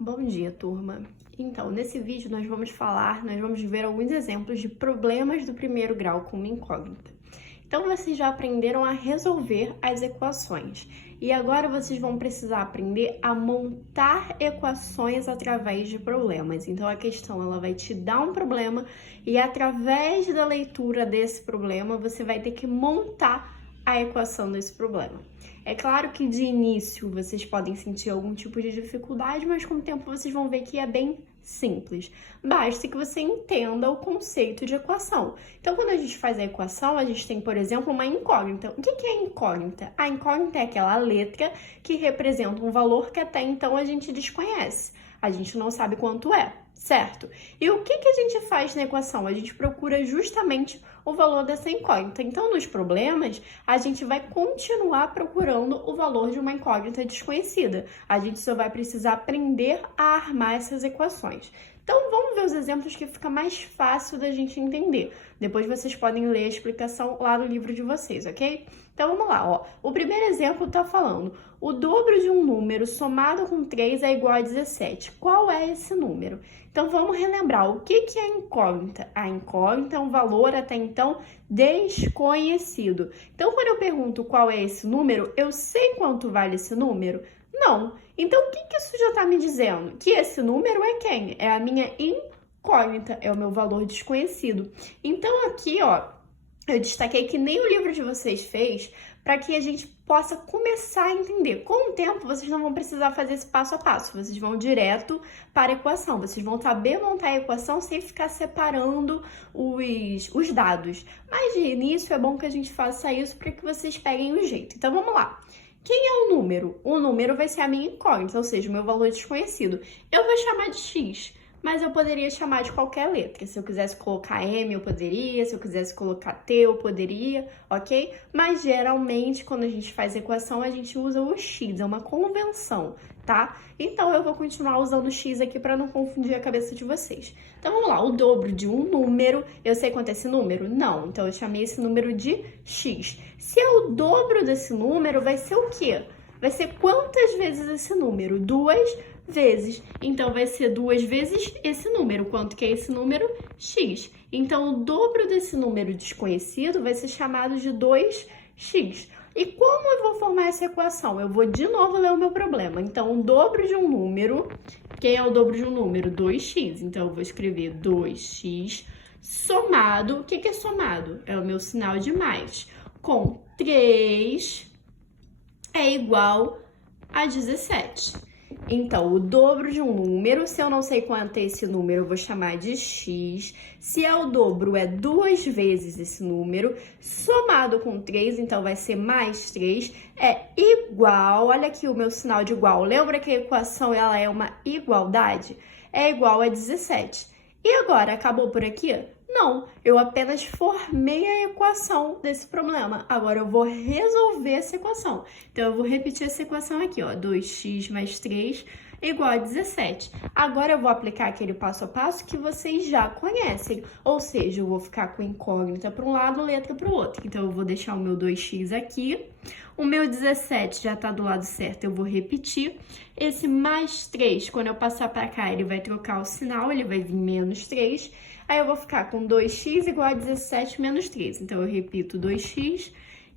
Bom dia, turma! Então, nesse vídeo nós vamos ver alguns exemplos de problemas do primeiro grau com uma incógnita. Então, vocês já aprenderam a resolver as equações e agora vocês vão precisar aprender a montar equações através de problemas. Então, a questão ela vai te dar um problema e através da leitura desse problema você vai ter que montar a equação desse problema. É claro que de início vocês podem sentir algum tipo de dificuldade, mas com o tempo vocês vão ver que é bem simples. Basta que você entenda o conceito de equação. Então, quando a gente faz a equação, a gente tem, por exemplo, uma incógnita. O que é incógnita? A incógnita é aquela letra que representa um valor que até então a gente desconhece. A gente não sabe quanto é, certo? E o que a gente faz na equação? A gente procura justamente o valor dessa incógnita. Então, nos problemas, a gente vai continuar procurando o valor de uma incógnita desconhecida. A gente só vai precisar aprender a armar essas equações. Então, vamos ver os exemplos que fica mais fácil da gente entender. Depois vocês podem ler a explicação lá no livro de vocês, ok? Então, vamos lá, ó. O primeiro exemplo está falando: o dobro de um número somado com 3 é igual a 17. Qual é esse número? Então, vamos relembrar. O que é a incógnita? A incógnita é um valor até então desconhecido. Então, quando eu pergunto qual é esse número, eu sei quanto vale esse número? Não. Então, o que isso já está me dizendo? Que esse número é quem? É a minha incógnita, é o meu valor desconhecido. Então, aqui, ó, eu destaquei que nem o livro de vocês fez para que a gente possa começar a entender. Com o tempo, vocês não vão precisar fazer esse passo a passo, vocês vão direto para a equação. Vocês vão saber montar a equação sem ficar separando os dados. Mas de início é bom que a gente faça isso para que vocês peguem o jeito. Então, vamos lá. Quem é o número? O número vai ser a minha incógnita, ou seja, o meu valor desconhecido. Eu vou chamar de x, mas eu poderia chamar de qualquer letra. Se eu quisesse colocar M, eu poderia. Se eu quisesse colocar T, eu poderia, ok? Mas, geralmente, quando a gente faz equação, a gente usa o x, é uma convenção, tá? Então, eu vou continuar usando o x aqui para não confundir a cabeça de vocês. Então, vamos lá. O dobro de um número, eu sei quanto é esse número? Não. Então, eu chamei esse número de x. Se é o dobro desse número, vai ser o quê? Vai ser quantas vezes esse número? 2 vezes. Então, vai ser 2 vezes esse número. Quanto que é esse número? X. Então, o dobro desse número desconhecido vai ser chamado de 2x. E como eu vou formar essa equação? Eu vou de novo ler o meu problema. Então, o dobro de um número, quem é o dobro de um número? 2x. Então, eu vou escrever 2x somado. O que é somado? É o meu sinal de mais. Com 3 é igual a 17. Então, o dobro de um número, se eu não sei quanto é esse número, eu vou chamar de x. Se é o dobro, é 2 vezes esse número, somado com 3, então vai ser mais 3, é igual, olha aqui o meu sinal de igual. Lembra que a equação ela é uma igualdade? É igual a 17. E agora, acabou por aqui? Não, eu apenas formei a equação desse problema. Agora eu vou resolver essa equação. Então, eu vou repetir essa equação aqui, ó. 2x mais 3 igual a 17. Agora eu vou aplicar aquele passo a passo que vocês já conhecem. Ou seja, eu vou ficar com incógnita para um lado, letra para o outro. Então, eu vou deixar o meu 2x aqui. O meu 17 já está do lado certo, eu vou repetir. Esse mais 3, quando eu passar para cá, ele vai trocar o sinal, ele vai vir menos 3. Aí eu vou ficar com 2x igual a 17 menos 3. Então, eu repito 2x.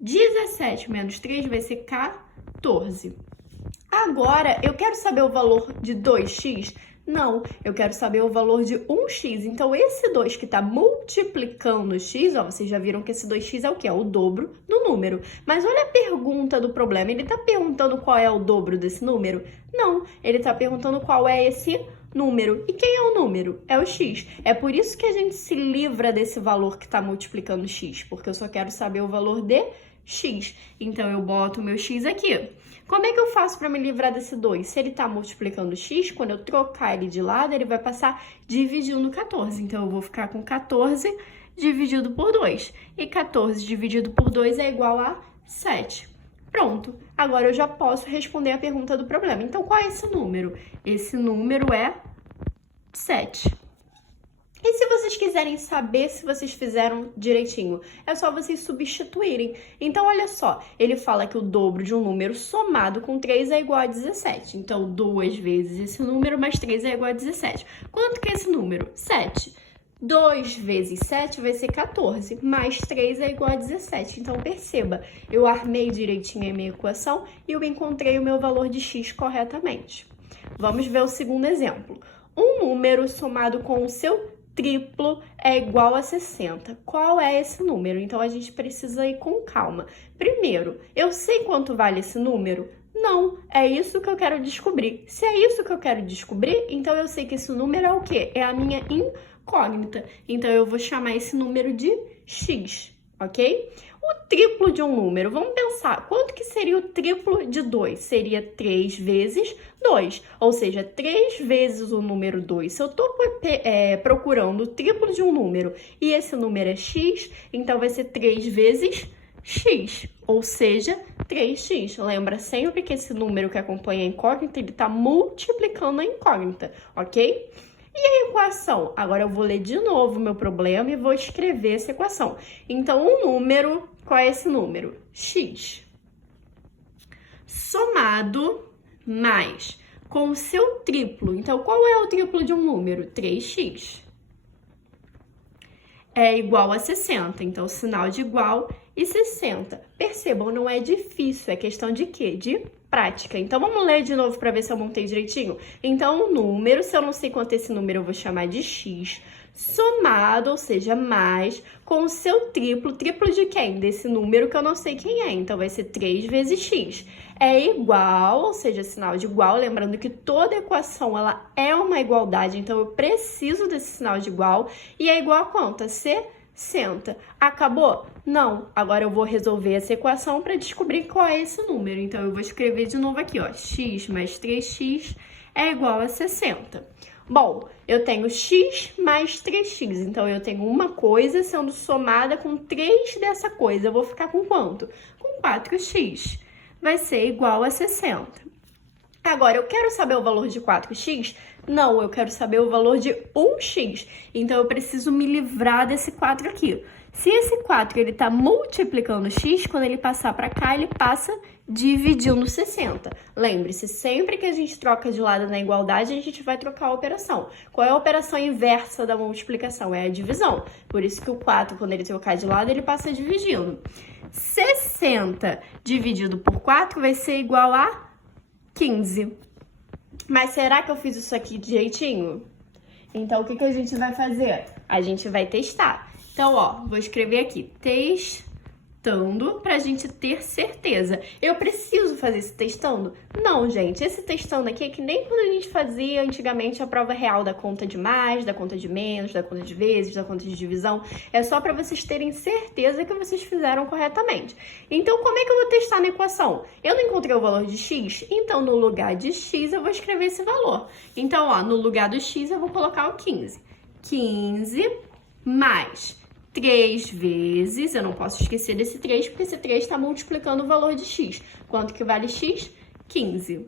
17 menos 3 vai ser 14. Agora, eu quero saber o valor de 2x? Não, eu quero saber o valor de 1x. Então, esse 2 que está multiplicando o x, ó, vocês já viram que esse 2x é o quê? É o dobro do número. Mas olha a pergunta do problema. Ele está perguntando qual é o dobro desse número? Não, ele está perguntando qual é esse número. E quem é o número? É o x. É por isso que a gente se livra desse valor que está multiplicando x, porque eu só quero saber o valor de x. Então, eu boto o meu x aqui. Como é que eu faço para me livrar desse 2? Se ele está multiplicando x, quando eu trocar ele de lado, ele vai passar dividindo 14. Então, eu vou ficar com 14 dividido por 2. E 14 dividido por 2 é igual a 7. Pronto. Agora, eu já posso responder a pergunta do problema. Então, qual é esse número? Esse número é 7. E se vocês quiserem saber se vocês fizeram direitinho, é só vocês substituírem. Então, olha só, ele fala que o dobro de um número somado com 3 é igual a 17. Então, 2 vezes esse número mais 3 é igual a 17. Quanto que é esse número? 7. 2 vezes 7 vai ser 14, mais 3 é igual a 17. Então, perceba, eu armei direitinho a minha equação e eu encontrei o meu valor de x corretamente. Vamos ver o segundo exemplo. Um número somado com o seu triplo é igual a 60. Qual é esse número? Então, a gente precisa ir com calma. Primeiro, eu sei quanto vale esse número? Não, é isso que eu quero descobrir. Se é isso que eu quero descobrir, então eu sei que esse número é o quê? É a minha incógnita. Então, eu vou chamar esse número de x, ok? O triplo de um número, vamos pensar, quanto que seria o triplo de 2? Seria 3 vezes 2, ou seja, 3 vezes o número 2. Se eu estou procurando o triplo de um número e esse número é x, então vai ser 3 vezes x, ou seja, 3x. Lembra sempre que esse número que acompanha a incógnita, ele está multiplicando a incógnita, ok? E a equação? Agora eu vou ler de novo o meu problema e vou escrever essa equação. Então, um número, qual é esse número? X. Somado mais com o seu triplo. Então, qual é o triplo de um número? 3x. É igual a 60. Então, sinal de igual e 60. Percebam, não é difícil. É questão de quê? De prática. Então, vamos ler de novo para ver se eu montei direitinho? Então, o número, se eu não sei quanto é esse número, eu vou chamar de x, somado, ou seja, mais, com o seu triplo. Triplo de quem? Desse número que eu não sei quem é. Então, vai ser 3 vezes x. É igual, ou seja, sinal de igual. Lembrando que toda equação, ela é uma igualdade. Então, eu preciso desse sinal de igual. E é igual a quanto? A 60. Acabou? Não. Agora eu vou resolver essa equação para descobrir qual é esse número. Então, eu vou escrever de novo aqui, ó. X mais 3x é igual a 60. Bom, eu tenho x mais 3x. Então, eu tenho uma coisa sendo somada com 3 dessa coisa. Eu vou ficar com quanto? Com 4x. Vai ser igual a 60. Agora, eu quero saber o valor de 4x? Não, eu quero saber o valor de 1x. Então, eu preciso me livrar desse 4 aqui. Se esse 4 ele está multiplicando x, quando ele passar para cá, ele passa dividindo 60. Lembre-se, sempre que a gente troca de lado na igualdade, a gente vai trocar a operação. Qual é a operação inversa da multiplicação? É a divisão. Por isso que o 4, quando ele trocar de lado, ele passa dividindo. 60 dividido por 4 vai ser igual a 15. Mas será que eu fiz isso aqui direitinho? Então, o que a gente vai fazer? A gente vai testar. Então, ó, vou escrever aqui, testando, pra gente ter certeza. Eu preciso fazer esse testando? Não, gente, esse testando aqui é que nem quando a gente fazia antigamente a prova real da conta de mais, da conta de menos, da conta de vezes, da conta de divisão. É só pra vocês terem certeza que vocês fizeram corretamente. Então, como é que eu vou testar na equação? Eu não encontrei o valor de x, então no lugar de x eu vou escrever esse valor. Então, ó, no lugar do x eu vou colocar o 15. 15 mais 3 vezes, eu não posso esquecer desse 3, porque esse 3 está multiplicando o valor de x. Quanto que vale x? 15.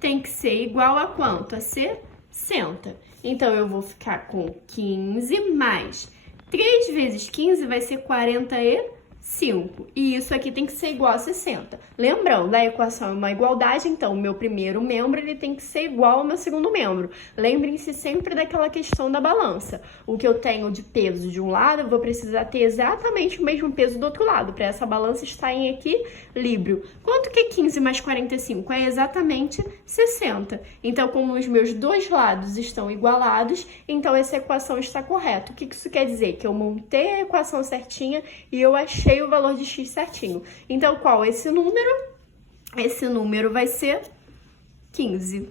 Tem que ser igual a quanto? A 60. Então, eu vou ficar com 15 mais 3 vezes 15 vai ser 45. E isso aqui tem que ser igual a 60. Lembrando, a equação é uma igualdade, então o meu primeiro membro ele tem que ser igual ao meu segundo membro. Lembrem-se sempre daquela questão da balança. O que eu tenho de peso de um lado, eu vou precisar ter exatamente o mesmo peso do outro lado, para essa balança estar em equilíbrio. Quanto que é 15 mais 45? É exatamente 60. Então, como os meus dois lados estão igualados, então essa equação está correta. O que isso quer dizer? Que eu montei a equação certinha e eu achei o valor de x certinho. Então, qual é esse número? Esse número vai ser 15.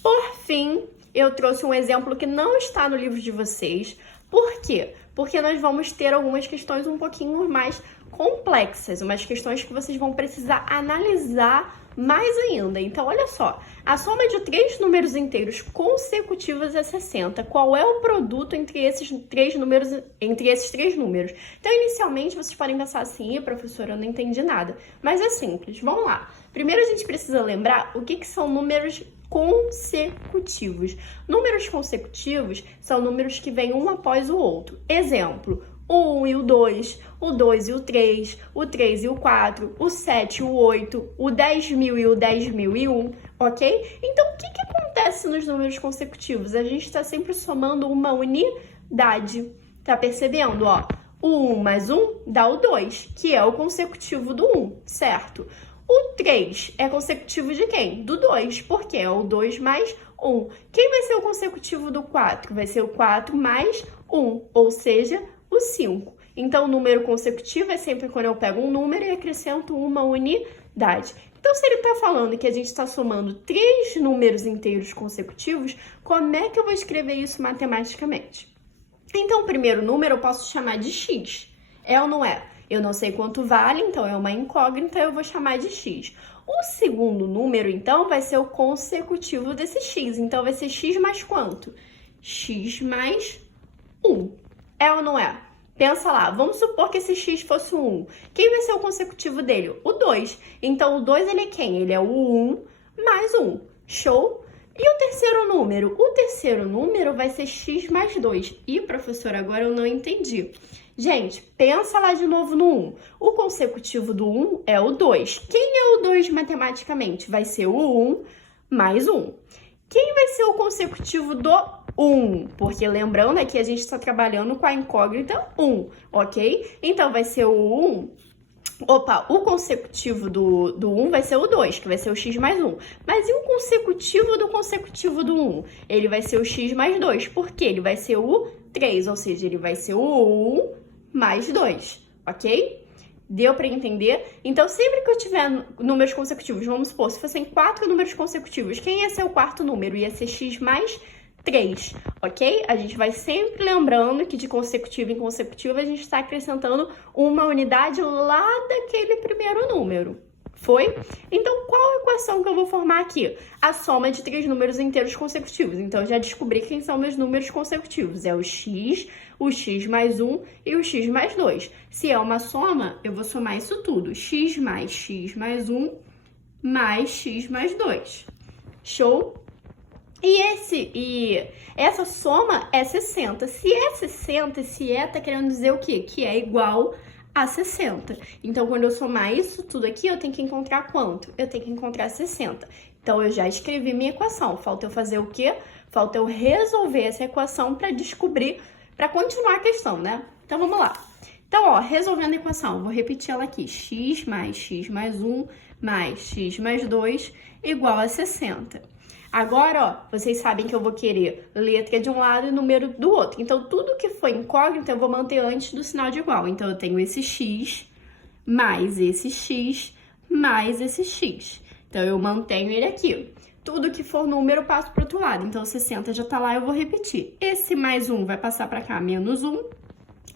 Por fim, eu trouxe um exemplo que não está no livro de vocês. Por quê? Porque nós vamos ter algumas questões um pouquinho mais complexas, umas questões que vocês vão precisar analisar mais ainda. Então, olha só, a soma de 3 números inteiros consecutivos é 60. Qual é o produto entre esses três números? Então, inicialmente, vocês podem pensar assim, professora, eu não entendi nada. Mas é simples, vamos lá. Primeiro, a gente precisa lembrar o que são números consecutivos. Números consecutivos são números que vêm um após o outro. Exemplo, o 1 e o 2, o 2 e o 3, o 3 e o 4, o 7 e o 8, o 10.000 e o 10.001, ok? Então, o que acontece nos números consecutivos? A gente está sempre somando uma unidade, tá percebendo, ó? O 1 mais 1 dá o 2, que é o consecutivo do 1, certo? O 3 é consecutivo de quem? Do 2, porque é o 2 mais 1. Quem vai ser o consecutivo do 4? Vai ser o 4 mais 1, ou seja, o 5. Então, o número consecutivo é sempre quando eu pego um número e acrescento uma unidade. Então, se ele está falando que a gente está somando 3 números inteiros consecutivos, como é que eu vou escrever isso matematicamente? Então, o primeiro número eu posso chamar de x. É ou não é? Eu não sei quanto vale, então é uma incógnita, eu vou chamar de x. O segundo número, então, vai ser o consecutivo desse x. Então, vai ser x mais quanto? X mais 1. É ou não é? Pensa lá, vamos supor que esse x fosse o 1. Quem vai ser o consecutivo dele? O 2. Então, o 2, ele é quem? Ele é o 1 mais 1. Show? E o terceiro número? O terceiro número vai ser x mais 2. Ih, professora, agora eu não entendi. Gente, pensa lá de novo no 1. O consecutivo do 1 é o 2. Quem é o 2 matematicamente? Vai ser o 1 mais 1. Quem vai ser o consecutivo do 1? Porque lembrando aqui a gente está trabalhando com a incógnita 1, ok? Então vai ser o 1. Opa, o consecutivo do 1 vai ser o 2, que vai ser o x mais 1. Mas e o consecutivo do 1? Ele vai ser o x mais 2, porque ele vai ser o 3, ou seja, ele vai ser o 1 mais 2, ok? Deu para entender? Então, sempre que eu tiver números consecutivos, vamos supor, se fossem 4 números consecutivos, quem ia ser o quarto número? Ia ser x mais 3, ok? A gente vai sempre lembrando que de consecutivo em consecutivo a gente está acrescentando uma unidade lá daquele primeiro número. Foi? Então, qual a equação que eu vou formar aqui? A soma de 3 números inteiros consecutivos. Então, eu já descobri quem são meus números consecutivos. É o x mais 1 e o x mais 2. Se é uma soma, eu vou somar isso tudo. X mais 1 mais x mais 2. Show? E essa soma é 60. Se é 60, tá querendo dizer o quê? Que é igual a 60. Então, quando eu somar isso tudo aqui, eu tenho que encontrar quanto? Eu tenho que encontrar 60. Então, eu já escrevi minha equação. Falta eu fazer o quê? Falta eu resolver essa equação para descobrir, para continuar a questão, né? Então, vamos lá. Então, ó, resolvendo a equação, vou repetir ela aqui. X mais 1 mais x mais 2 igual a 60. Agora, ó, vocês sabem que eu vou querer letra de um lado e número do outro. Então, tudo que for incógnito, eu vou manter antes do sinal de igual. Então, eu tenho esse x, mais esse x, mais esse x. Então, eu mantenho ele aqui. Tudo que for número, eu passo para o outro lado. Então, 60 já tá lá, eu vou repetir. Esse mais 1 vai passar para cá, menos 1.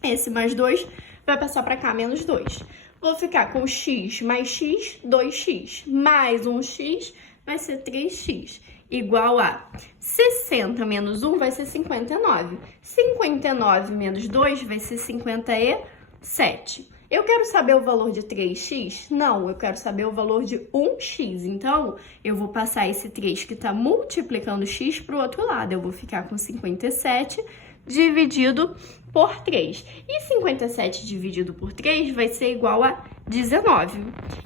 Esse mais 2 vai passar para cá, menos 2. Vou ficar com x mais x, 2x. Mais 1x vai ser 3x. Igual a 60 menos 1 vai ser 59. 59 menos 2 vai ser 57. Eu quero saber o valor de 3x? Não, eu quero saber o valor de 1x. Então, eu vou passar esse 3 que está multiplicando x para o outro lado. Eu vou ficar com 57 dividido por 3. E 57 dividido por 3 vai ser igual a 19.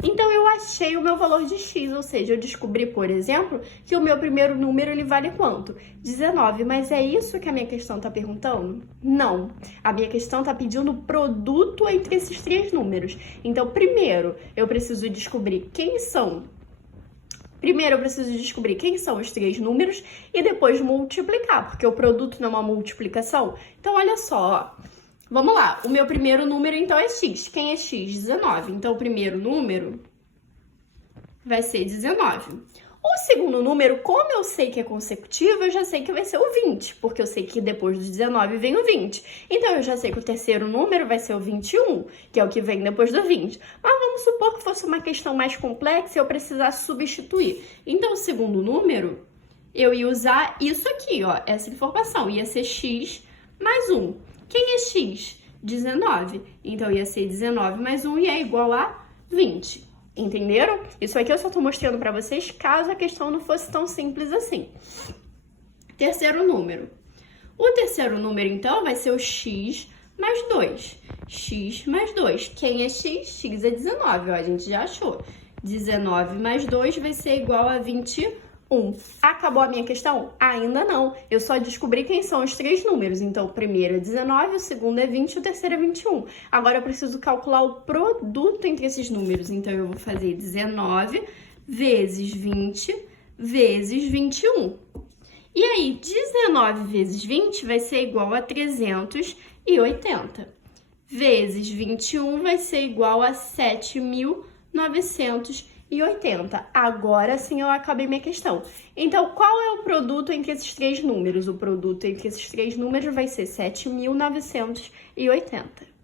Então, eu achei o meu valor de x, ou seja, eu descobri, por exemplo, que o meu primeiro número ele vale quanto? 19. Mas é isso que a minha questão está perguntando? Não. A minha questão está pedindo o produto entre esses 3 números. Então, primeiro, eu preciso descobrir quem são. Primeiro, eu preciso descobrir quem são os 3 números e depois multiplicar, porque o produto não é uma multiplicação. Então, olha só, ó. Vamos lá. O meu primeiro número, então, é x. Quem é x? 19. Então, o primeiro número vai ser 19. O segundo número, como eu sei que é consecutivo, eu já sei que vai ser o 20, porque eu sei que depois do 19 vem o 20. Então, eu já sei que o terceiro número vai ser o 21, que é o que vem depois do 20. Mas vamos supor que fosse uma questão mais complexa e eu precisasse substituir. Então, o segundo número, eu ia usar isso aqui, ó, essa informação. Ia ser x mais 1. Quem é x? 19. Então, ia ser 19 mais 1 e é igual a 20. Entenderam? Isso aqui eu só tô mostrando para vocês caso a questão não fosse tão simples assim. Terceiro número. O terceiro número, então, vai ser o x mais 2. X mais 2. Quem é x? X é 19, ó, a gente já achou. 19 mais 2 vai ser igual a 21. Acabou a minha questão? Ainda não. Eu só descobri quem são os três números. Então, o primeiro é 19, o segundo é 20 e o terceiro é 21. Agora, eu preciso calcular o produto entre esses números. Então, eu vou fazer 19 vezes 20 vezes 21. E aí, 19 vezes 20 vai ser igual a 380. Vezes 21 vai ser igual a 7.980. Agora sim eu acabei minha questão. Então, qual é o produto entre esses três números? O produto entre esses três números vai ser 7.980.